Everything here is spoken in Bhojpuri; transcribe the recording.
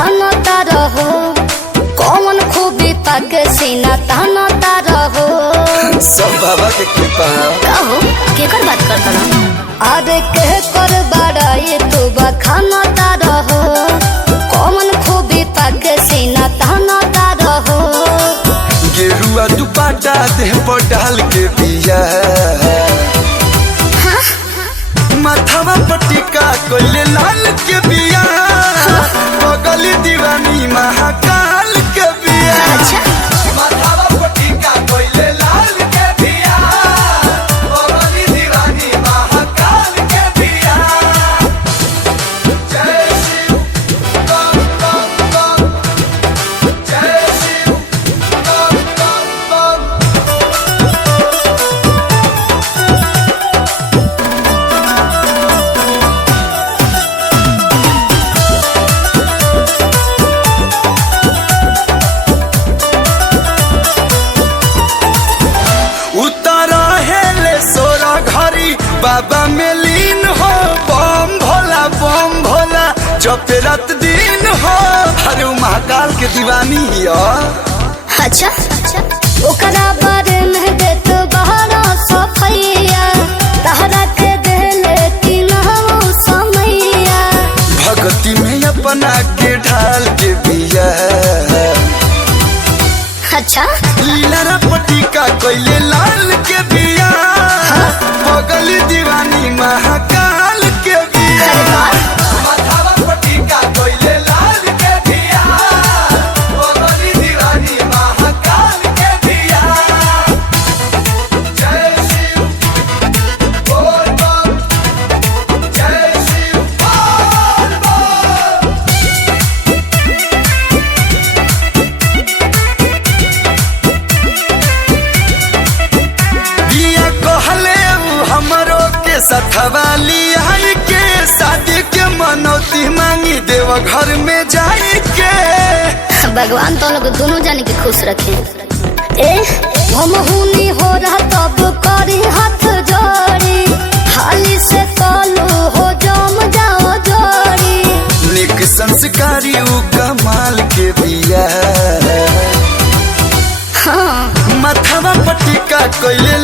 ठानता रहो, कौन खूबी पाके सीना तानता रहो। सब बाबा के कृपा। कहो केकर बात करता रहो, अरे के कर बड़ाई तू बखानता रहो, कौन खूबी पाके सीना तानता रहो। गेरुआ दुपट्टा देह पर डाल के बिया, माथावा पटिका कोइले लाल के बिया, बगली दीवानी महाकाल के बिया। अच्छा माथावा पटिका कोइले लाल के बिया, बगली दीवानी महाकाल के बिया। जय शिव बम बम बम, जय शिव बम बम बम। उतारा हेले सोरा घरी बाबा में लीन हो, बम भोला जब रात दिन हो। अरे महाकाल के दीवानी हो। अच्छा ओकरा बारे में दे तो बहरा सफैया, तहरा के देले कि ना वो समैया। भक्ति में अपना के ढाल के बिया, अच्छा लीला पटिका कोइले लाल के बिया, बगली दीवानी महाकाल के बिया। माथावा पटिका कोइले लाल के बिया, बगली दीवानी महाकाल के बिया। जय शिव बोल बम, जय शिव बोल बम। बिया कहले हमरो के सथवाली आई के, शादी के मनौती मांगी देव घर में जाई के। भगवान तो लोग दोनों जाने के खुश रखे। ए हम हुनी हो रहा तब करी हाथ जोड़ी, हाली से कलू हो जम जाओ जोड़ी। निक संस्कारी उ कमाल के बिया, हाँ माथावा पटिका कोइले